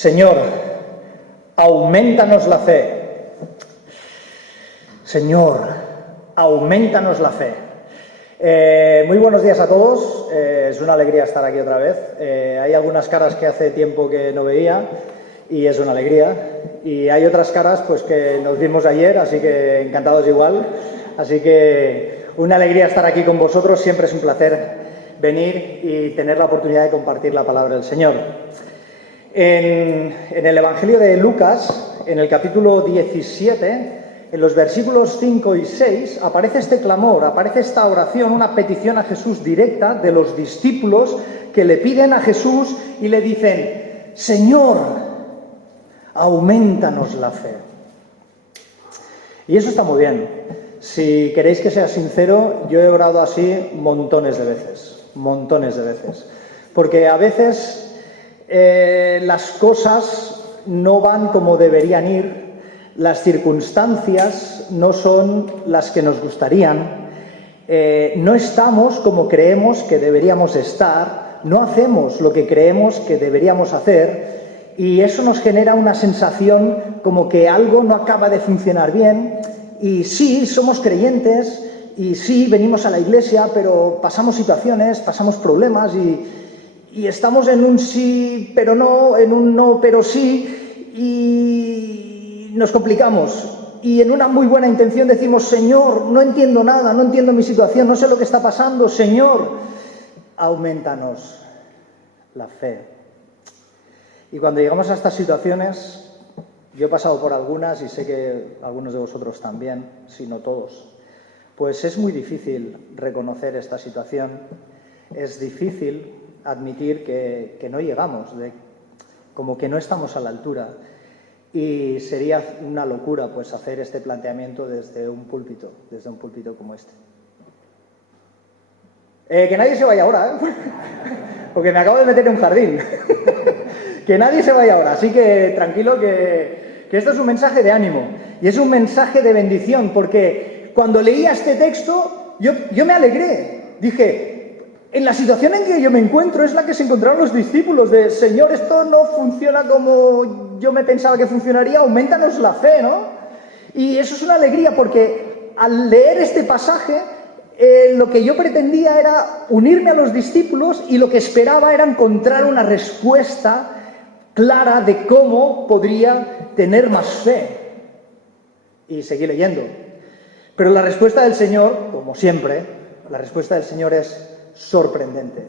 Señor, aumentanos la fe. Señor, aumentanos la fe. Muy buenos días a todos. Es una alegría estar aquí otra vez. Hay algunas caras que hace tiempo que no veía y es una alegría. Y hay otras caras pues que nos vimos ayer, así que encantados igual. Así que una alegría estar aquí con vosotros. Siempre es un placer venir y tener la oportunidad de compartir la palabra del Señor. En el Evangelio de Lucas, en el capítulo 17, en los versículos 5 y 6, aparece este clamor, aparece esta oración, una petición a Jesús directa de los discípulos que le piden a Jesús y le dicen: Señor, aumentanos la fe. Y eso está muy bien. Si queréis que sea sincero, yo he orado así montones de veces, porque a veces las cosas no van como deberían ir, las circunstancias no son las que nos gustarían, no estamos como creemos que deberíamos estar, no hacemos lo que creemos que deberíamos hacer y eso nos genera una sensación como que algo no acaba de funcionar bien. Y sí, somos creyentes y sí, venimos a la iglesia, pero pasamos situaciones, pasamos problemas y estamos en un sí, pero no, en un no, pero sí, y nos complicamos. Y en una muy buena intención decimos: Señor, no entiendo nada, no entiendo mi situación, no sé lo que está pasando. Señor, aumentanos la fe. Y cuando llegamos a estas situaciones, yo he pasado por algunas y sé que algunos de vosotros también, si no todos, pues es muy difícil reconocer esta situación, es difícil admitir que no llegamos, como que no estamos a la altura. Y sería una locura pues hacer este planteamiento desde un púlpito como este. Que nadie se vaya ahora, porque me acabo de meter en un jardín. Que nadie se vaya ahora, así que tranquilo que esto es un mensaje de ánimo y es un mensaje de bendición, porque cuando leía este texto yo me alegré, dije: en la situación en que yo me encuentro es la que se encontraron los discípulos, de Señor, esto no funciona como yo me pensaba que funcionaría, aumentanos la fe, ¿no? Y eso es una alegría, porque al leer este pasaje lo que yo pretendía era unirme a los discípulos y lo que esperaba era encontrar una respuesta clara de cómo podría tener más fe. Y seguí leyendo. Pero la respuesta del Señor, como siempre, la respuesta del Señor es sorprendente.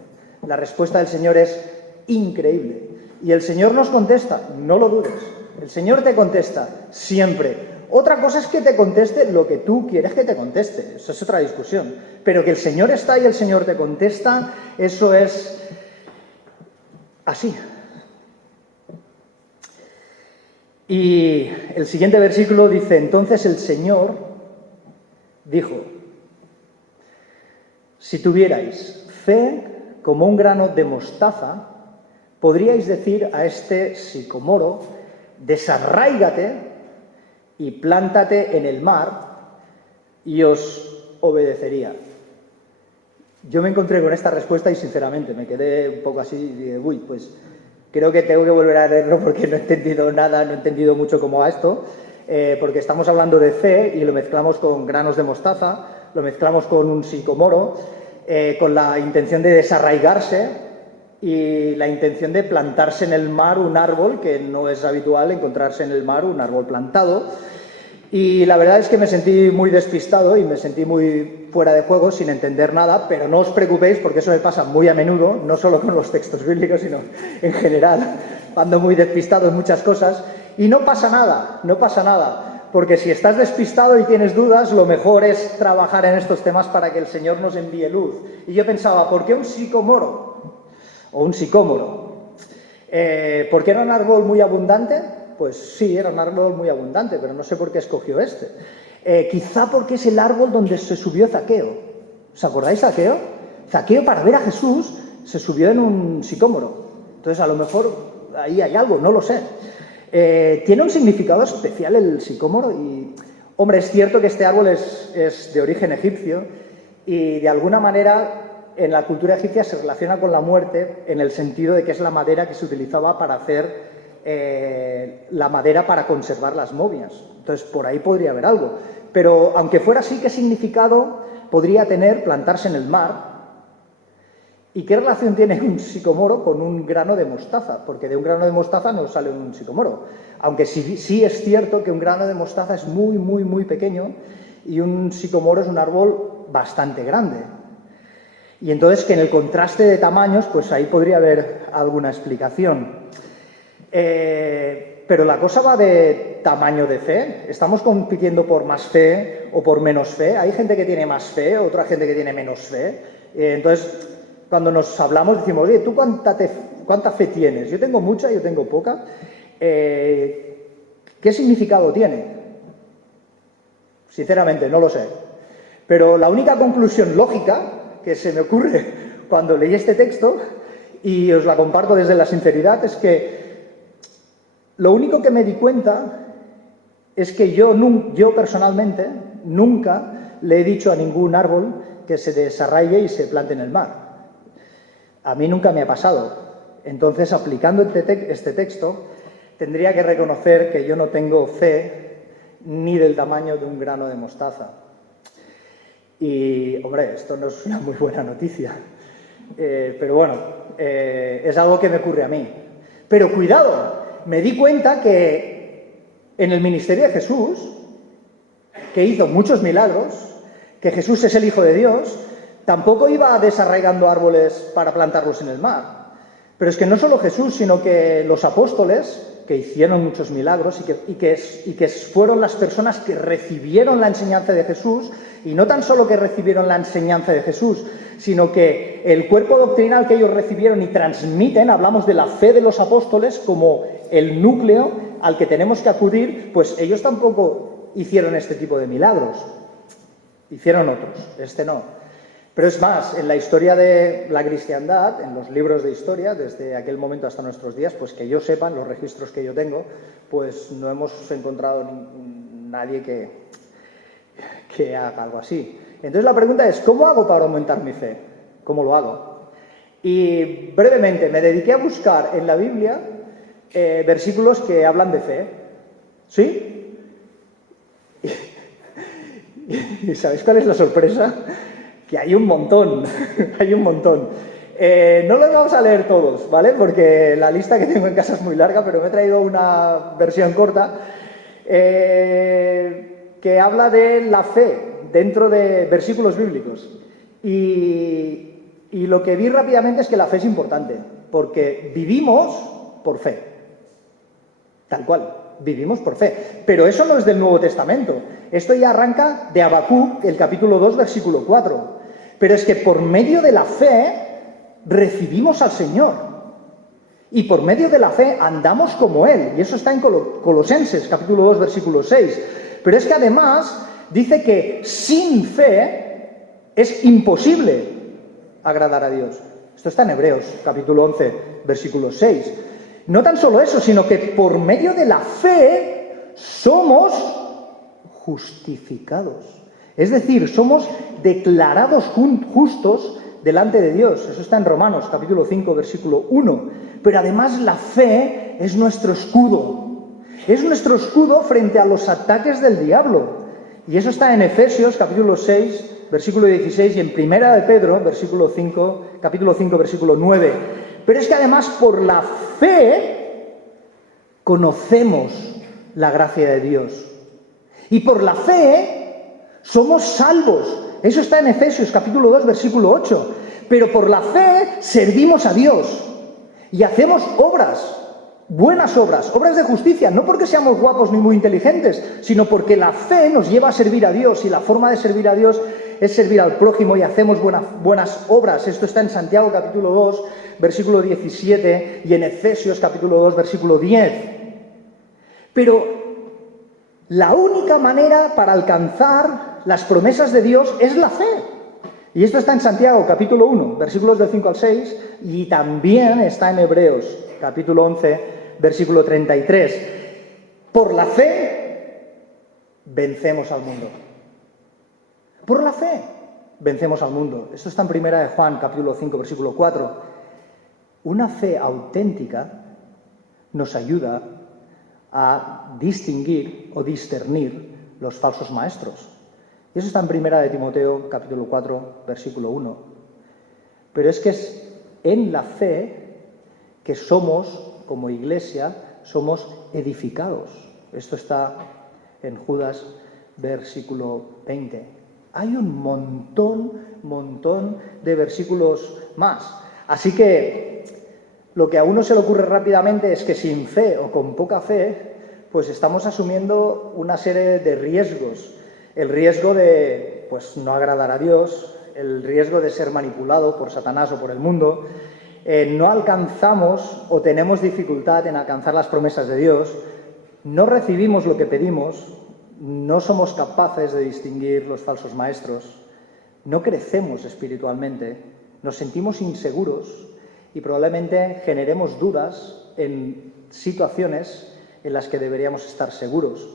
La respuesta del Señor es increíble. Y el Señor nos contesta, no lo dudes. El Señor te contesta siempre. Otra cosa es que te conteste lo que tú quieres que te conteste. Eso es otra discusión. Pero que el Señor está y el Señor te contesta, eso es así. Y el siguiente versículo dice: entonces el Señor dijo: si tuvierais fe como un grano de mostaza, podríais decir a este sicomoro: desarráigate y plántate en el mar, y os obedecería. Yo me encontré con esta respuesta y sinceramente me quedé un poco así y dije: uy, pues creo que tengo que volver a leerlo porque no he entendido nada, no he entendido mucho cómo va esto, porque estamos hablando de fe y lo mezclamos con granos de mostaza, lo mezclamos con un sicomoro, con la intención de desarraigarse y la intención de plantarse en el mar un árbol, que no es habitual encontrarse en el mar un árbol plantado. Y la verdad es que me sentí muy despistado y me sentí muy fuera de juego, sin entender nada, pero no os preocupéis porque eso me pasa muy a menudo, no solo con los textos bíblicos, sino en general. Ando muy despistado en muchas cosas y no pasa nada, porque si estás despistado y tienes dudas, lo mejor es trabajar en estos temas para que el Señor nos envíe luz. Y yo pensaba: ¿por qué un sicomoro o un sicómoro? ¿Por qué era un árbol muy abundante? Pues sí, era un árbol muy abundante, pero no sé por qué escogió este. Quizá porque es el árbol donde se subió Zaqueo. ¿Os acordáis de Zaqueo? Zaqueo, para ver a Jesús, se subió en un sicómoro. Entonces, a lo mejor ahí hay algo, no lo sé. Tiene un significado especial el sicómoro y, hombre, es cierto que este árbol es de origen egipcio y, de alguna manera, en la cultura egipcia se relaciona con la muerte en el sentido de que es la madera que se utilizaba para hacer la madera para conservar las momias. Entonces, por ahí podría haber algo. Pero, aunque fuera así, ¿qué significado podría tener plantarse en el mar? ¿Y qué relación tiene un sicomoro con un grano de mostaza? Porque de un grano de mostaza no sale un sicomoro. Aunque sí es cierto que un grano de mostaza es muy, muy, muy pequeño y un sicomoro es un árbol bastante grande. Y entonces que en el contraste de tamaños, pues ahí podría haber alguna explicación. Pero la cosa va de tamaño de fe. ¿Estamos compitiendo por más fe o por menos fe? Hay gente que tiene más fe, otra gente que tiene menos fe. Entonces, cuando nos hablamos decimos, oye, ¿tú cuánta fe tienes? Yo tengo mucha, yo tengo poca. ¿Qué significado tiene? Sinceramente, no lo sé. Pero la única conclusión lógica que se me ocurre cuando leí este texto, y os la comparto desde la sinceridad, es que lo único que me di cuenta es que yo personalmente nunca le he dicho a ningún árbol que se desarraigue y se plante en el mar. A mí nunca me ha pasado. Entonces, aplicando este texto, tendría que reconocer que yo no tengo fe ni del tamaño de un grano de mostaza. Y, hombre, esto no es una muy buena noticia. Pero bueno, es algo que me ocurre a mí. Pero cuidado, me di cuenta que en el ministerio de Jesús, que hizo muchos milagros, que Jesús es el Hijo de Dios, tampoco iba desarraigando árboles para plantarlos en el mar. Pero es que no solo Jesús, sino que los apóstoles, que hicieron muchos milagros y que fueron las personas que recibieron la enseñanza de Jesús, y no tan solo que recibieron la enseñanza de Jesús, sino que el cuerpo doctrinal que ellos recibieron y transmiten, hablamos de la fe de los apóstoles como el núcleo al que tenemos que acudir, pues ellos tampoco hicieron este tipo de milagros. Hicieron otros, este no. Pero es más, en la historia de la cristiandad, en los libros de historia, desde aquel momento hasta nuestros días, pues que yo sepa, los registros que yo tengo, pues no hemos encontrado nadie que haga algo así. Entonces la pregunta es, ¿cómo hago para aumentar mi fe? ¿Cómo lo hago? Y brevemente me dediqué a buscar en la Biblia versículos que hablan de fe. ¿Sí? ¿Y sabéis cuál es la sorpresa? Que hay un montón, hay un montón. No los vamos a leer todos, ¿vale? Porque la lista que tengo en casa es muy larga, pero me he traído una versión corta que habla de la fe dentro de versículos bíblicos. Y lo que vi rápidamente es que la fe es importante, porque vivimos por fe. Tal cual, vivimos por fe. Pero eso no es del Nuevo Testamento. Esto ya arranca de Habacuc, el capítulo 2, versículo 4. Pero es que por medio de la fe recibimos al Señor. Y por medio de la fe andamos como Él. Y eso está en Colosenses, capítulo 2, versículo 6. Pero es que además dice que sin fe es imposible agradar a Dios. Esto está en Hebreos, capítulo 11, versículo 6. No tan solo eso, sino que por medio de la fe somos justificados. Es decir, somos declarados justos delante de Dios. Eso está en Romanos, capítulo 5, versículo 1. Pero además la fe es nuestro escudo. Es nuestro escudo frente a los ataques del diablo. Y eso está en Efesios, capítulo 6, versículo 16, y en Primera de Pedro, capítulo 5, versículo 9. Pero es que además por la fe conocemos la gracia de Dios. Y por la fe somos salvos. Eso está en Efesios capítulo 2, versículo 8. Pero por la fe servimos a Dios y hacemos obras, buenas obras, obras de justicia, no porque seamos guapos ni muy inteligentes, sino porque la fe nos lleva a servir a Dios, y la forma de servir a Dios es servir al prójimo, y hacemos buenas obras. Esto está en Santiago capítulo 2, versículo 17, y en Efesios capítulo 2, versículo 10. Pero la única manera para alcanzar las promesas de Dios es la fe. Y esto está en Santiago, capítulo 1, versículos del 5 al 6, y también está en Hebreos, capítulo 11, versículo 33. Por la fe vencemos al mundo. Por la fe vencemos al mundo. Esto está en Primera de Juan, capítulo 5, versículo 4. Una fe auténtica nos ayuda a distinguir o discernir los falsos maestros. Y eso está en 1 Timoteo, capítulo 4, versículo 1. Pero es que es en la fe que somos, como iglesia, somos edificados. Esto está en Judas, versículo 20. Hay un montón de versículos más. Así que lo que a uno se le ocurre rápidamente es que sin fe o con poca fe, pues estamos asumiendo una serie de riesgos. El riesgo de no agradar a Dios, el riesgo de ser manipulado por Satanás o por el mundo. No alcanzamos o tenemos dificultad en alcanzar las promesas de Dios, no recibimos lo que pedimos, no somos capaces de distinguir los falsos maestros, no crecemos espiritualmente, nos sentimos inseguros y probablemente generemos dudas en situaciones en las que deberíamos estar seguros.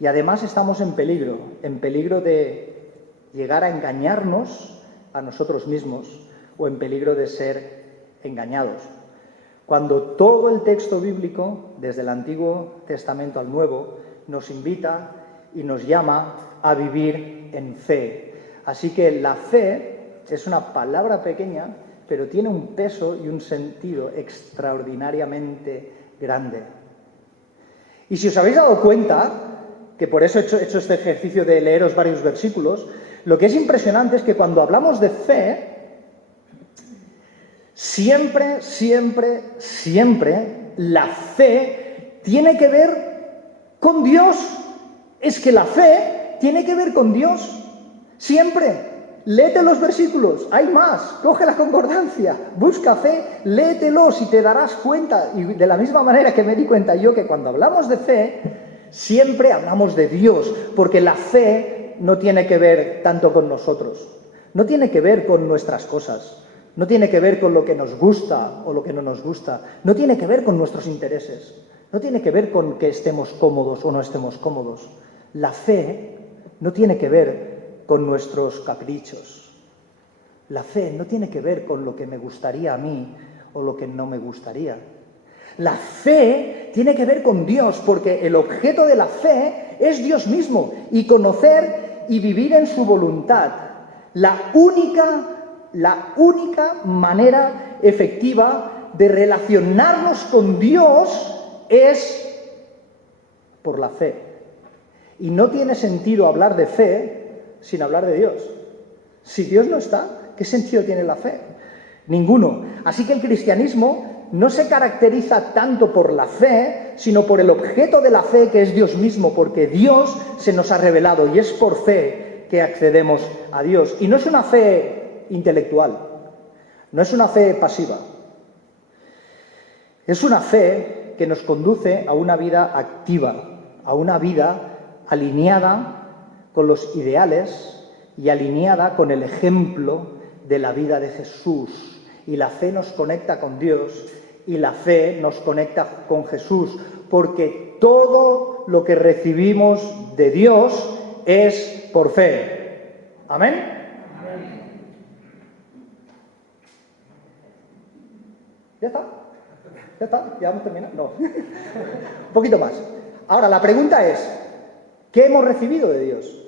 Y además estamos en peligro de llegar a engañarnos a nosotros mismos o en peligro de ser engañados. Cuando todo el texto bíblico, desde el Antiguo Testamento al Nuevo, nos invita y nos llama a vivir en fe. Así que la fe es una palabra pequeña, pero tiene un peso y un sentido extraordinariamente grande. Y si os habéis dado cuenta, que por eso he hecho este ejercicio de leeros varios versículos, lo que es impresionante es que cuando hablamos de fe, siempre la fe tiene que ver con Dios. Es que la fe tiene que ver con Dios. Siempre. Léete los versículos. Hay más. Coge la concordancia. Busca fe. Léetelos y te darás cuenta. Y de la misma manera que me di cuenta yo que cuando hablamos de fe, siempre hablamos de Dios. Porque la fe no tiene que ver tanto con nosotros. No tiene que ver con nuestras cosas. No tiene que ver con lo que nos gusta o lo que no nos gusta. No tiene que ver con nuestros intereses. No tiene que ver con que estemos cómodos o no estemos cómodos. La fe no tiene que ver con nuestros caprichos. La fe no tiene que ver con lo que me gustaría a mí o lo que no me gustaría. La fe tiene que ver con Dios, porque el objeto de la fe es Dios mismo y conocer y vivir en su voluntad. La única manera efectiva de relacionarnos con Dios es por la fe. Y no tiene sentido hablar de fe sin hablar de Dios. Si Dios no está, ¿qué sentido tiene la fe? Ninguno. Así que el cristianismo no se caracteriza tanto por la fe, sino por el objeto de la fe, que es Dios mismo, porque Dios se nos ha revelado y es por fe que accedemos a Dios. Y no es una fe intelectual, no es una fe pasiva. Es una fe que nos conduce a una vida activa, a una vida alineada con los ideales y alineada con el ejemplo de la vida de Jesús. Y la fe nos conecta con Dios y la fe nos conecta con Jesús, porque todo lo que recibimos de Dios es por fe. ¿Amén? Amén. ¿Ya está? ¿Ya está? ¿Ya hemos terminado? No. Un poquito más. Ahora, la pregunta es, ¿qué hemos recibido de Dios?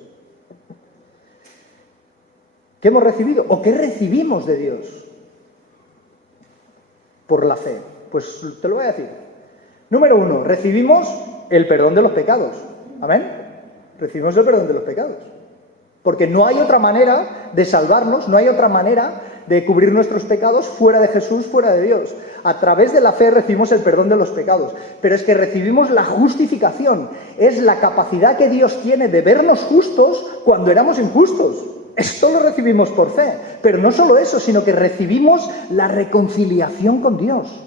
¿Qué hemos recibido? ¿O qué recibimos de Dios? Por la fe. Pues te lo voy a decir. Número 1, recibimos el perdón de los pecados. ¿Amén? Recibimos el perdón de los pecados. Porque no hay otra manera de salvarnos, no hay otra manera de cubrir nuestros pecados fuera de Jesús, fuera de Dios. A través de la fe recibimos el perdón de los pecados. Pero es que recibimos la justificación. Es la capacidad que Dios tiene de vernos justos cuando éramos injustos. Esto lo recibimos por fe. Pero no solo eso, sino que recibimos la reconciliación con Dios.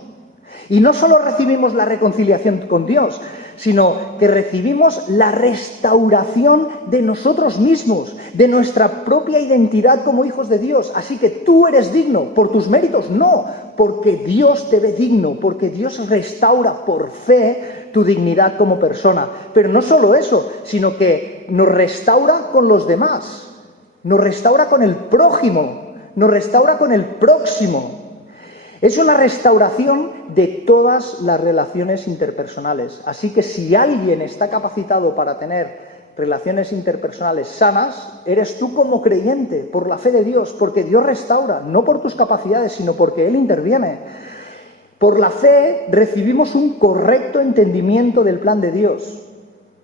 Y no solo recibimos la reconciliación con Dios, sino que recibimos la restauración de nosotros mismos, de nuestra propia identidad como hijos de Dios. Así que tú eres digno, por tus méritos, no, porque Dios te ve digno, porque Dios restaura por fe tu dignidad como persona. Pero no solo eso, sino que nos restaura con los demás. Nos restaura con el prójimo, nos restaura con el próximo. Es una restauración de todas las relaciones interpersonales. Así que si alguien está capacitado para tener relaciones interpersonales sanas, eres tú como creyente, por la fe de Dios, porque Dios restaura, no por tus capacidades, sino porque Él interviene. Por la fe recibimos un correcto entendimiento del plan de Dios.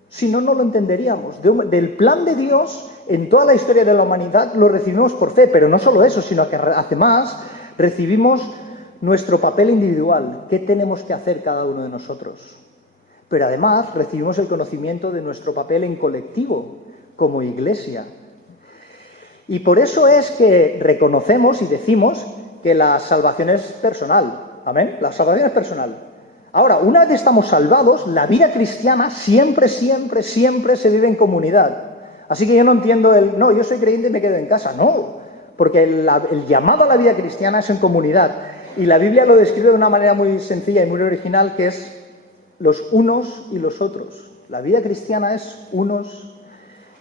Si no, no lo entenderíamos. Del plan de Dios, en toda la historia de la humanidad, lo recibimos por fe, pero no solo eso, sino que además recibimos nuestro papel individual, qué tenemos que hacer cada uno de nosotros. Pero además recibimos el conocimiento de nuestro papel en colectivo, como iglesia. Y por eso es que reconocemos y decimos que la salvación es personal. ¿Amén? La salvación es personal. Ahora, una vez estamos salvados, la vida cristiana siempre se vive en comunidad. Así que yo no entiendo no, yo soy creyente y me quedo en casa. No, porque el llamado a la vida cristiana es en comunidad. Y la Biblia lo describe de una manera muy sencilla y muy original, que es los unos y los otros. La vida cristiana es unos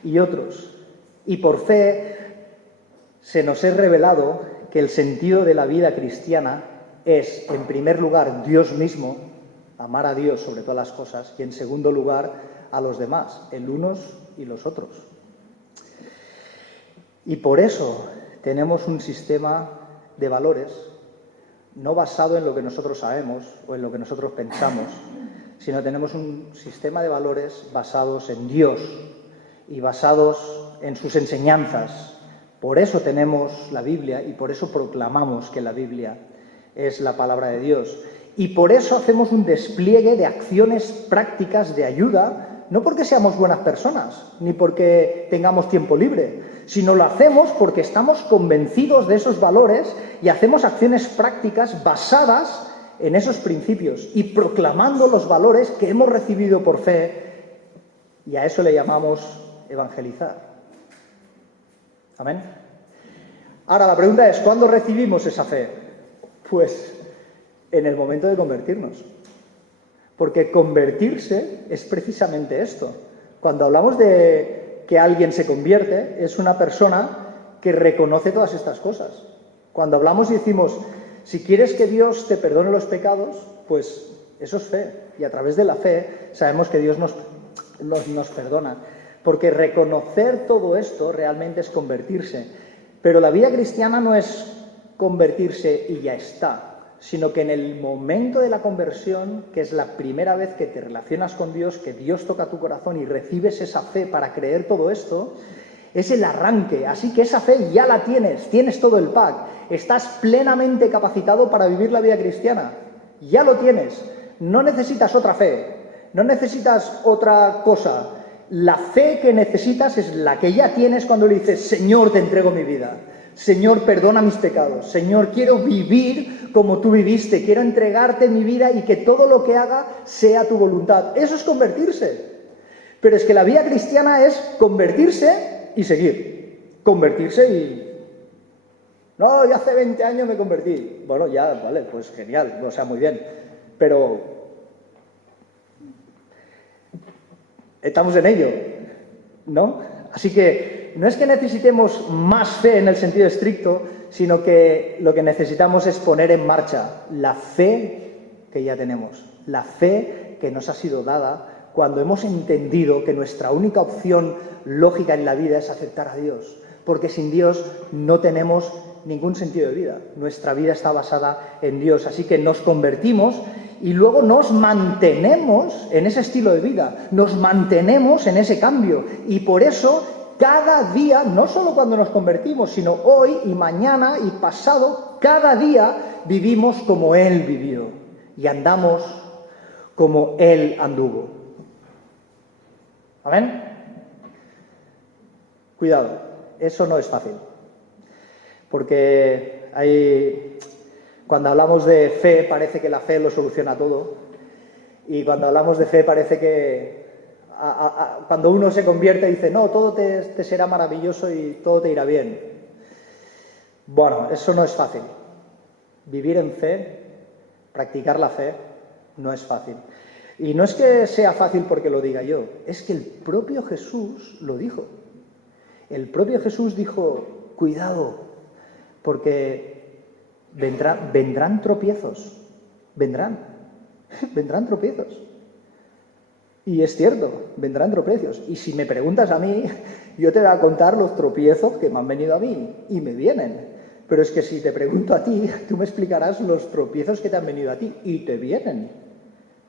y otros. Y por fe se nos es revelado que el sentido de la vida cristiana es, en primer lugar, Dios mismo, amar a Dios sobre todas las cosas, y en segundo lugar, a los demás, el unos y los otros. Y por eso tenemos un sistema de valores no basado en lo que nosotros sabemos o en lo que nosotros pensamos, sino tenemos un sistema de valores basados en Dios y basados en sus enseñanzas. Por eso tenemos la Biblia y por eso proclamamos que la Biblia es la palabra de Dios. Y por eso hacemos un despliegue de acciones prácticas de ayuda, no porque seamos buenas personas, ni porque tengamos tiempo libre, sino lo hacemos porque estamos convencidos de esos valores y hacemos acciones prácticas basadas en esos principios y proclamando los valores que hemos recibido por fe, y a eso le llamamos evangelizar. ¿Amén? Ahora la pregunta es, ¿cuándo recibimos esa fe? Pues en el momento de convertirnos. Porque convertirse es precisamente esto. Cuando hablamos de que alguien se convierte, es una persona que reconoce todas estas cosas. Cuando hablamos y decimos, si quieres que Dios te perdone los pecados, pues eso es fe. Y a través de la fe sabemos que Dios nos perdona. Porque reconocer todo esto realmente es convertirse. Pero la vida cristiana no es convertirse y ya está, sino que en el momento de la conversión, que es la primera vez que te relacionas con Dios, que Dios toca tu corazón y recibes esa fe para creer todo esto, es el arranque. Así que esa fe ya la tienes todo el pack, estás plenamente capacitado para vivir la vida cristiana, ya lo tienes, no necesitas otra fe, no necesitas otra cosa. La fe que necesitas es la que ya tienes cuando le dices, Señor, te entrego mi vida. Señor, perdona mis pecados. Señor, quiero vivir como tú viviste. Quiero entregarte mi vida y que todo lo que haga sea tu voluntad. Eso es convertirse. Pero es que la vida cristiana es convertirse y seguir. Convertirse y... No, ya hace 20 años me convertí. Bueno, ya, vale, pues genial. O sea, muy bien. Pero... estamos en ello, ¿no? Así que no es que necesitemos más fe en el sentido estricto, sino que lo que necesitamos es poner en marcha la fe que ya tenemos, la fe que nos ha sido dada cuando hemos entendido que nuestra única opción lógica en la vida es aceptar a Dios, porque sin Dios no tenemos ningún sentido de vida. Nuestra vida está basada en Dios, así que nos convertimos y luego nos mantenemos en ese estilo de vida, nos mantenemos en ese cambio. Y por eso, cada día, no solo cuando nos convertimos, sino hoy y mañana y pasado, cada día vivimos como Él vivió y andamos como Él anduvo. ¿Amén? Cuidado, eso no es fácil. Porque cuando hablamos de fe, parece que la fe lo soluciona todo. Y cuando hablamos de fe, parece que cuando uno se convierte dice, no, todo te será maravilloso y todo te irá bien. Bueno, eso no es fácil. Vivir en fe, practicar la fe, no es fácil. Y no es que sea fácil porque lo diga yo, es que el propio Jesús lo dijo. El propio Jesús dijo, cuidado, porque vendrán tropiezos, vendrán tropiezos. Y es cierto, vendrán tropiezos. Y si me preguntas a mí, yo te voy a contar los tropiezos que me han venido a mí, y me vienen. Pero es que si te pregunto a ti, tú me explicarás los tropiezos que te han venido a ti, y te vienen.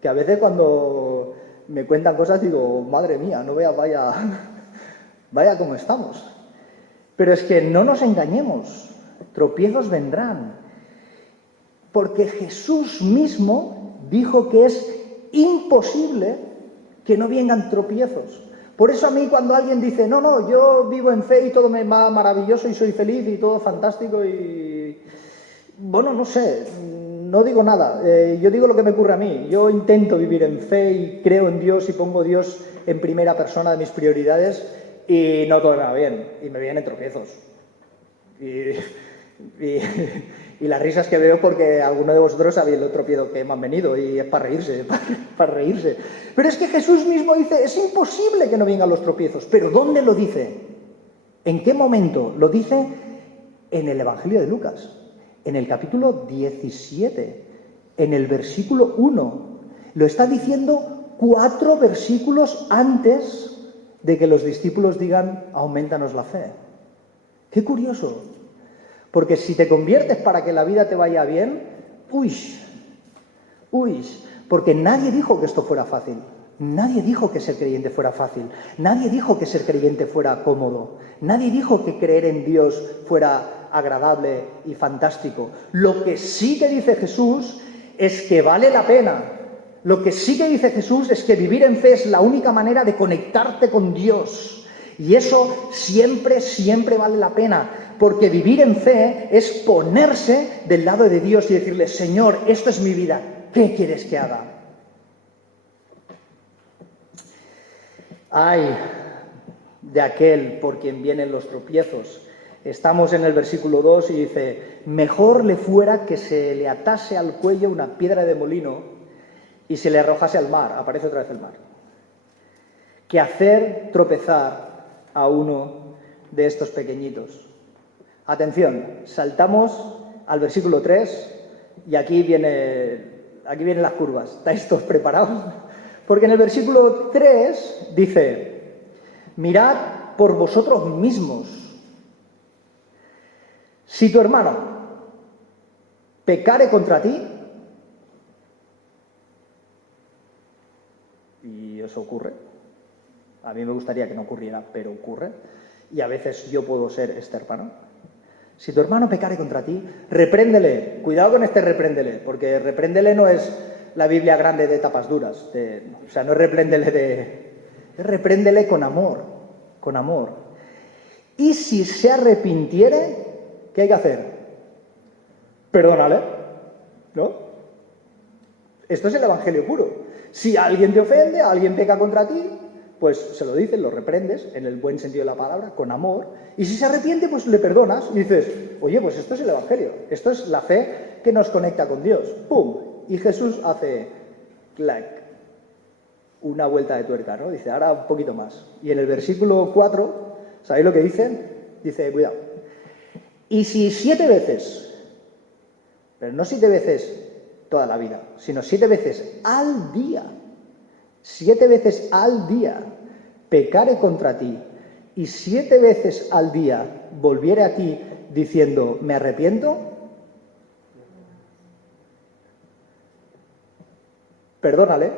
Que a veces cuando me cuentan cosas digo, madre mía, no veas, vaya cómo estamos. Pero es que no nos engañemos, tropiezos vendrán. Porque Jesús mismo dijo que es imposible que no vengan tropiezos. Por eso a mí cuando alguien dice, no, yo vivo en fe y todo me va maravilloso y soy feliz y todo fantástico y... Bueno, no sé, no digo nada. Yo digo lo que me ocurre a mí. Yo intento vivir en fe y creo en Dios y pongo a Dios en primera persona de mis prioridades y no todo me va bien. Y me vienen tropiezos. Y las risas que veo porque alguno de vosotros sabéis el tropiezo que me han venido y es para reírse, para reírse. Pero es que Jesús mismo dice, es imposible que no vengan los tropiezos. ¿Pero dónde lo dice? ¿En qué momento? Lo dice en el Evangelio de Lucas, en el capítulo 17, en el versículo 1. Lo está diciendo 4 versículos antes de que los discípulos digan, aumentanos la fe. ¡Qué curioso! Porque si te conviertes para que la vida te vaya bien, porque nadie dijo que esto fuera fácil. Nadie dijo que ser creyente fuera fácil. Nadie dijo que ser creyente fuera cómodo. Nadie dijo que creer en Dios fuera agradable y fantástico. Lo que sí que dice Jesús es que vale la pena. Lo que sí que dice Jesús es que vivir en fe es la única manera de conectarte con Dios. Y eso siempre, siempre vale la pena. Porque vivir en fe es ponerse del lado de Dios y decirle, Señor, esto es mi vida, ¿qué quieres que haga? Ay, de aquel por quien vienen los tropiezos. Estamos en el versículo 2 y dice, mejor le fuera que se le atase al cuello una piedra de molino y se le arrojase al mar, aparece otra vez el mar, que hacer tropezar a uno de estos pequeñitos. Atención, saltamos al versículo 3 y aquí vienen las curvas. ¿Estáis todos preparados? Porque en el versículo 3 dice, mirad por vosotros mismos. Si tu hermano pecare contra ti, y eso ocurre, a mí me gustaría que no ocurriera, pero ocurre, y a veces yo puedo ser este hermano. Si tu hermano pecare contra ti, repréndele. Cuidado con este repréndele, porque repréndele no es la Biblia grande de tapas duras. O sea, no es repréndele es repréndele con amor, con amor. Y si se arrepintiere, ¿qué hay que hacer? Perdónale, ¿no? Esto es el Evangelio puro. Si alguien te ofende, alguien peca contra ti, pues se lo dices, lo reprendes, en el buen sentido de la palabra, con amor, y si se arrepiente, pues le perdonas y dices, oye, pues esto es el Evangelio, esto es la fe que nos conecta con Dios. ¡Pum! Y Jesús hace, clac, una vuelta de tuerca, ¿no? Dice, ahora un poquito más. Y en el versículo 4, ¿sabéis lo que dice? Dice, cuidado, y si 7 veces, pero no 7 veces toda la vida, sino 7 veces al día, 7 veces al día pecare contra ti y 7 veces al día volviere a ti diciendo, me arrepiento, perdónale.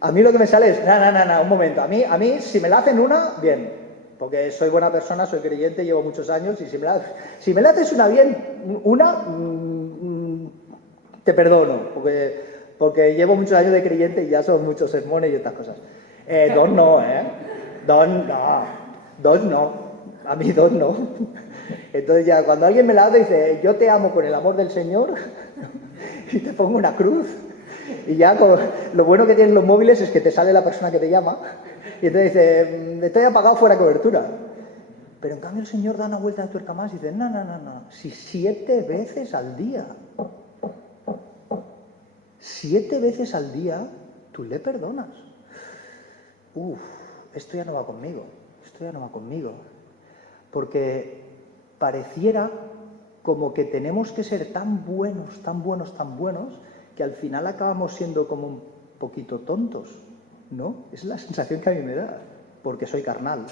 A mí lo que me sale es, no, un momento, a mí si me la hacen una, bien, porque soy buena persona, soy creyente, llevo muchos años y si me la haces una, te perdono, porque llevo muchos años de creyente y ya son muchos sermones y estas cosas. Dos no, dos no, a mí dos no. Entonces ya cuando alguien me la hace dice, yo te amo con el amor del Señor y te pongo una cruz. Y ya lo bueno que tienen los móviles es que te sale la persona que te llama y entonces dice, estoy apagado, fuera cobertura. Pero en cambio el Señor da una vuelta de tuerca más y dice, no, si 7 veces al día, 7 veces al día tú le perdonas. Esto ya no va conmigo, Porque pareciera como que tenemos que ser tan buenos, tan buenos, tan buenos, que al final acabamos siendo como un poquito tontos, ¿no? Es la sensación que a mí me da, porque soy carnal.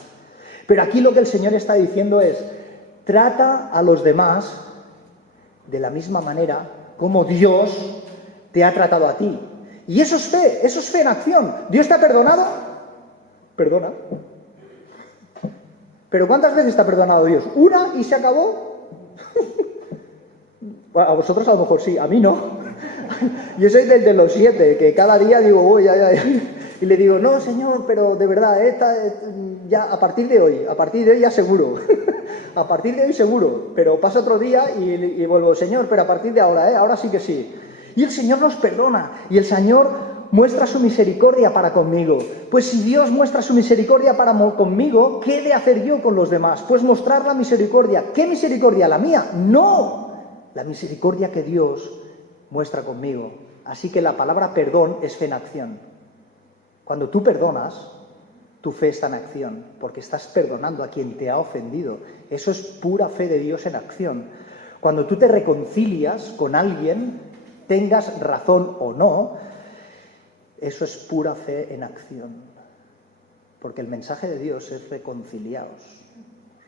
Pero aquí lo que el Señor está diciendo es, trata a los demás de la misma manera como Dios te ha tratado a ti. Y eso es fe en acción. ¿Dios te ha perdonado? Perdona. ¿Pero cuántas veces te ha perdonado Dios? ¿Una y se acabó? Bueno, a vosotros a lo mejor sí, a mí no. Yo soy del de los 7, que cada día digo, uy, y le digo, no, Señor, pero de verdad, ya a partir de hoy ya seguro. A partir de hoy seguro. Pero pasa otro día y vuelvo, Señor, pero a partir de ahora, ahora sí que sí. Y el Señor nos perdona, y el Señor muestra su misericordia para conmigo. Pues si Dios muestra su misericordia para conmigo, ¿qué he de hacer yo con los demás? Pues mostrar la misericordia. ¿Qué misericordia? ¿La mía? No, la misericordia que Dios muestra conmigo. Así que la palabra perdón es fe en acción. Cuando tú perdonas, tu fe está en acción, porque estás perdonando a quien te ha ofendido. Eso es pura fe de Dios en acción. Cuando tú te reconcilias con alguien, tengas razón o no, eso es pura fe en acción. Porque el mensaje de Dios es reconciliaos,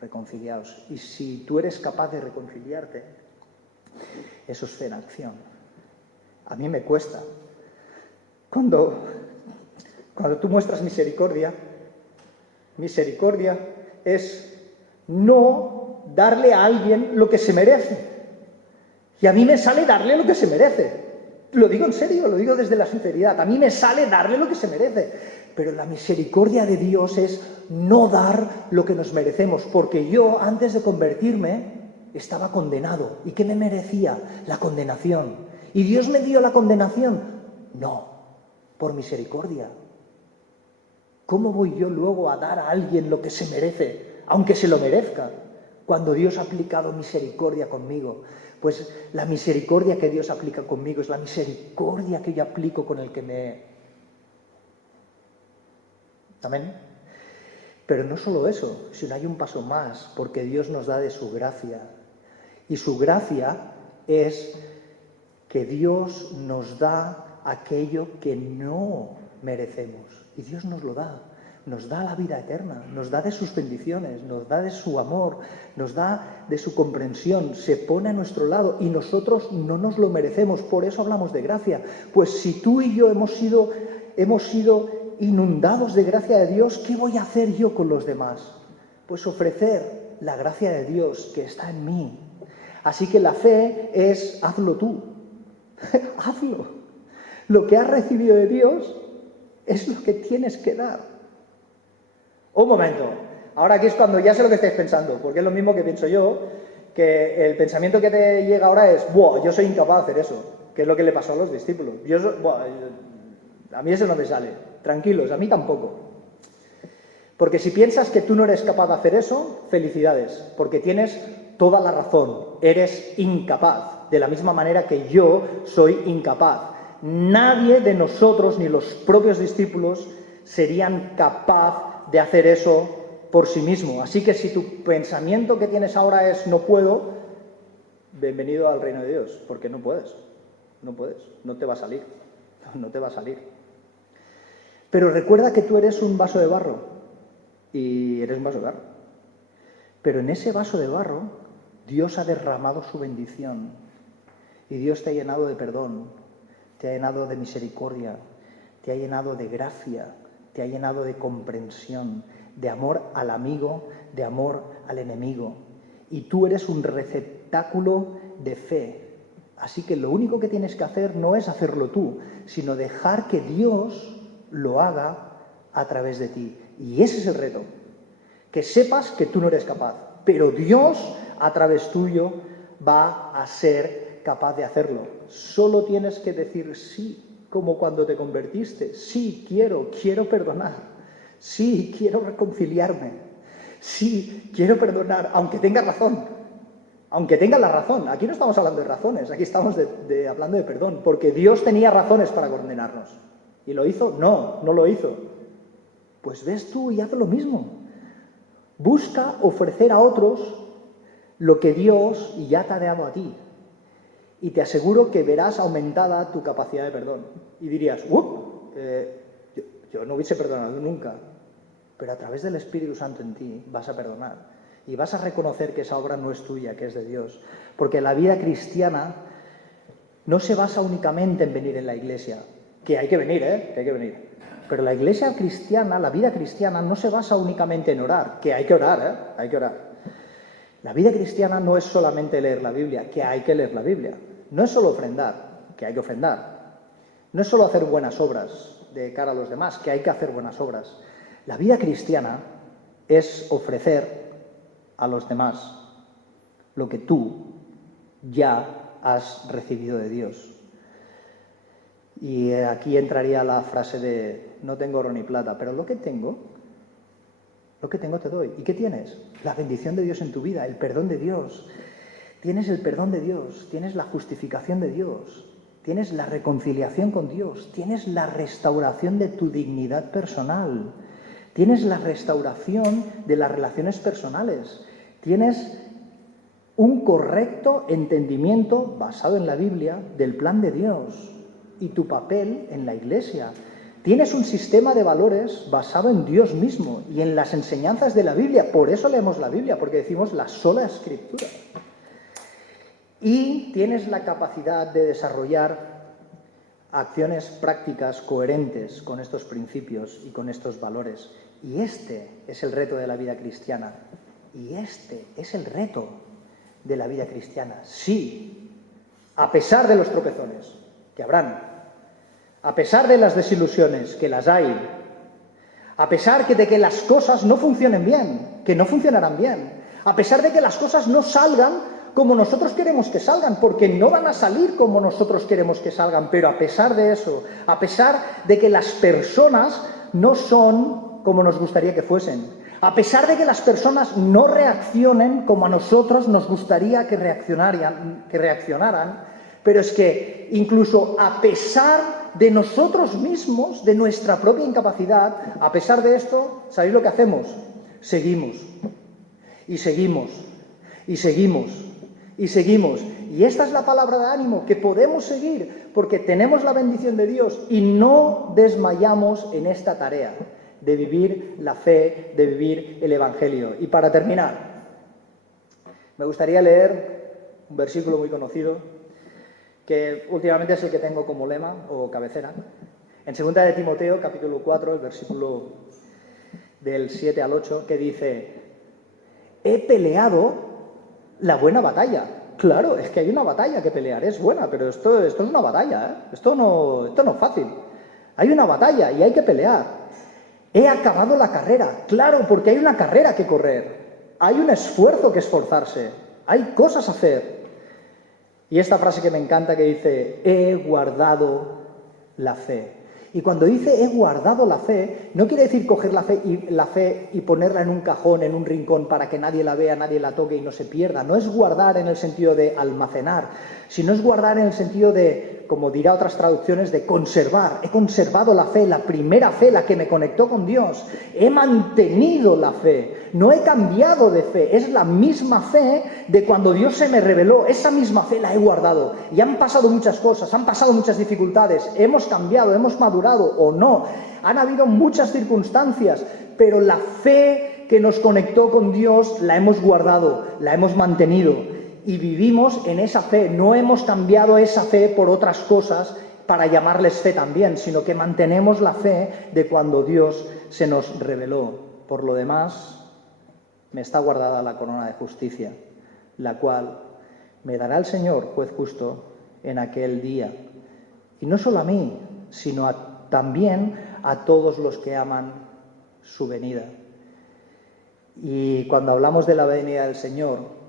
reconciliaos. Y si tú eres capaz de reconciliarte, eso es fe en acción. A mí me cuesta. Cuando tú muestras misericordia es no darle a alguien lo que se merece. Y a mí me sale darle lo que se merece. Lo digo en serio, lo digo desde la sinceridad. A mí me sale darle lo que se merece. Pero la misericordia de Dios es no dar lo que nos merecemos. Porque yo, antes de convertirme, estaba condenado. ¿Y qué me merecía? La condenación. ¿Y Dios me dio la condenación? No, por misericordia. ¿Cómo voy yo luego a dar a alguien lo que se merece, aunque se lo merezca, cuando Dios ha aplicado misericordia conmigo? Pues la misericordia que Dios aplica conmigo es la misericordia que yo aplico con el que me... ¿Amén? Pero no solo eso, sino hay un paso más, porque Dios nos da de su gracia. Y su gracia es que Dios nos da aquello que no merecemos. Y Dios nos lo da. Nos da la vida eterna, nos da de sus bendiciones, nos da de su amor, nos da de su comprensión, se pone a nuestro lado y nosotros no nos lo merecemos. Por eso hablamos de gracia. Pues si tú y yo hemos sido inundados de gracia de Dios, ¿qué voy a hacer yo con los demás? Pues ofrecer la gracia de Dios que está en mí. Así que la fe es, hazlo tú. Hazlo. Lo que has recibido de Dios es lo que tienes que dar. Un momento. Ahora aquí es cuando ya sé lo que estáis pensando, porque es lo mismo que pienso yo, que el pensamiento que te llega ahora es, ¡buah! Yo soy incapaz de hacer eso, que es lo que le pasó a los discípulos. A mí eso no me sale. Tranquilos, a mí tampoco. Porque si piensas que tú no eres capaz de hacer eso, felicidades, porque tienes toda la razón. Eres incapaz, de la misma manera que yo soy incapaz. Nadie de nosotros, ni los propios discípulos, serían capaz de hacer eso por sí mismo. Así que si tu pensamiento que tienes ahora es no puedo, bienvenido al reino de Dios, porque no puedes, no te va a salir, no te va a salir. Pero recuerda que tú eres un vaso de barro, y eres un vaso de barro. Pero en ese vaso de barro, Dios ha derramado su bendición, y Dios te ha llenado de perdón, te ha llenado de misericordia, te ha llenado de gracia, te ha llenado de comprensión, de amor al amigo, de amor al enemigo. Y tú eres un receptáculo de fe. Así que lo único que tienes que hacer no es hacerlo tú, sino dejar que Dios lo haga a través de ti. Y ese es el reto. Que sepas que tú no eres capaz, pero Dios a través tuyo va a ser capaz de hacerlo. Solo tienes que decir sí. Como cuando te convertiste. Sí, quiero perdonar. Sí, quiero reconciliarme. Sí, quiero perdonar, aunque tenga razón. Aunque tenga la razón. Aquí no estamos hablando de razones, aquí estamos hablando de perdón. Porque Dios tenía razones para condenarnos. ¿Y lo hizo? No, no lo hizo. Pues ves tú y haz lo mismo. Busca ofrecer a otros lo que Dios ya te ha dado a ti. Y te aseguro que verás aumentada tu capacidad de perdón. Y dirías, yo no hubiese perdonado nunca. Pero a través del Espíritu Santo en ti vas a perdonar. Y vas a reconocer que esa obra no es tuya, que es de Dios. Porque la vida cristiana no se basa únicamente en venir en la iglesia. Que hay que venir, que hay que venir. Pero la iglesia cristiana, la vida cristiana, no se basa únicamente en orar. Que hay que orar, hay que orar. La vida cristiana no es solamente leer la Biblia, que hay que leer la Biblia. No es solo ofrendar, que hay que ofrendar. No es solo hacer buenas obras de cara a los demás, que hay que hacer buenas obras. La vida cristiana es ofrecer a los demás lo que tú ya has recibido de Dios. Y aquí entraría la frase de no tengo oro ni plata, pero lo que tengo te doy. ¿Y qué tienes? La bendición de Dios en tu vida, el perdón de Dios. Tienes el perdón de Dios, tienes la justificación de Dios, tienes la reconciliación con Dios, tienes la restauración de tu dignidad personal, tienes la restauración de las relaciones personales, tienes un correcto entendimiento basado en la Biblia del plan de Dios y tu papel en la Iglesia. Tienes un sistema de valores basado en Dios mismo y en las enseñanzas de la Biblia. Por eso leemos la Biblia, porque decimos la sola Escritura. Y tienes la capacidad de desarrollar acciones prácticas coherentes con estos principios y con estos valores. Y este es el reto de la vida cristiana. Y este es el reto de la vida cristiana. Sí, a pesar de los tropezones que habrán, a pesar de las desilusiones, que las hay, a pesar de que las cosas no funcionen bien, que no funcionarán bien, a pesar de que las cosas no salgan como nosotros queremos que salgan, porque no van a salir como nosotros queremos que salgan, pero a pesar de eso, a pesar de que las personas no son como nos gustaría que fuesen, a pesar de que las personas no reaccionen como a nosotros nos gustaría que reaccionaran, pero es que incluso a pesar de nosotros mismos, de nuestra propia incapacidad, a pesar de esto, ¿sabéis lo que hacemos? Seguimos, y seguimos, y seguimos, y seguimos. Y esta es la palabra de ánimo, que podemos seguir porque tenemos la bendición de Dios y no desmayamos en esta tarea de vivir la fe, de vivir el Evangelio. Y para terminar, me gustaría leer un versículo muy conocido, que últimamente es el que tengo como lema o cabecera, en 2 de Timoteo, capítulo 4, el versículo del 7 al 8, que dice: he peleado la buena batalla. Claro, es que hay una batalla que pelear, es buena, pero esto es una batalla, esto no es fácil. Hay una batalla y hay que pelear. He acabado la carrera, claro, porque hay una carrera que correr, hay un esfuerzo que esforzarse, hay cosas a hacer. Y esta frase que me encanta que dice: he guardado la fe. Y cuando dice he guardado la fe, no quiere decir coger la fe y ponerla en un cajón, en un rincón, para que nadie la vea, nadie la toque y no se pierda. No es guardar en el sentido de almacenar, sino es guardar en el sentido de, como dirá otras traducciones, de conservar. He conservado la fe, la primera fe, la que me conectó con Dios. He mantenido la fe, no he cambiado de fe. Es la misma fe de cuando Dios se me reveló. Esa misma fe la he guardado. Y han pasado muchas cosas, han pasado muchas dificultades. Hemos cambiado, hemos madurado o no. Han habido muchas circunstancias, pero la fe que nos conectó con Dios la hemos guardado, la hemos mantenido. Y vivimos en esa fe, no hemos cambiado esa fe por otras cosas para llamarles fe también, sino que mantenemos la fe de cuando Dios se nos reveló. Por lo demás, me está guardada la corona de justicia, la cual me dará el Señor, juez justo, en aquel día. Y no solo a mí, sino también a todos los que aman su venida. Y cuando hablamos de la venida del Señor,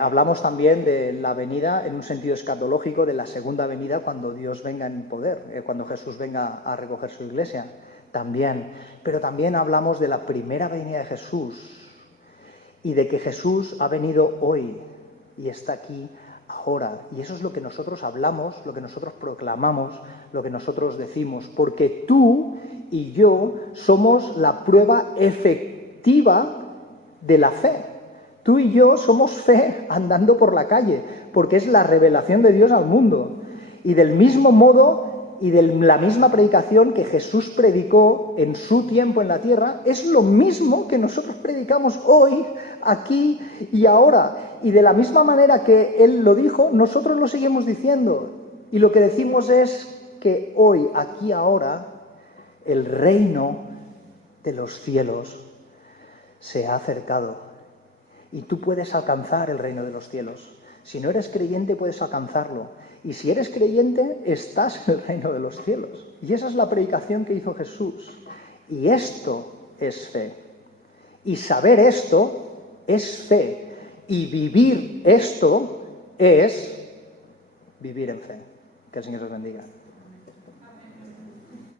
hablamos también de la venida en un sentido escatológico, de la segunda venida cuando Dios venga en poder, cuando Jesús venga a recoger su iglesia, también. Pero también hablamos de la primera venida de Jesús y de que Jesús ha venido hoy y está aquí ahora. Y eso es lo que nosotros hablamos, lo que nosotros proclamamos, lo que nosotros decimos, porque tú y yo somos la prueba efectiva de la fe. Tú y yo somos fe andando por la calle, porque es la revelación de Dios al mundo. Y del mismo modo y de la misma predicación que Jesús predicó en su tiempo en la tierra, es lo mismo que nosotros predicamos hoy, aquí y ahora. Y de la misma manera que Él lo dijo, nosotros lo seguimos diciendo. Y lo que decimos es que hoy, aquí, ahora, el reino de los cielos se ha acercado. Y tú puedes alcanzar el reino de los cielos. Si no eres creyente, puedes alcanzarlo. Y si eres creyente, estás en el reino de los cielos. Y esa es la predicación que hizo Jesús. Y esto es fe. Y saber esto es fe. Y vivir esto es vivir en fe. Que el Señor os bendiga.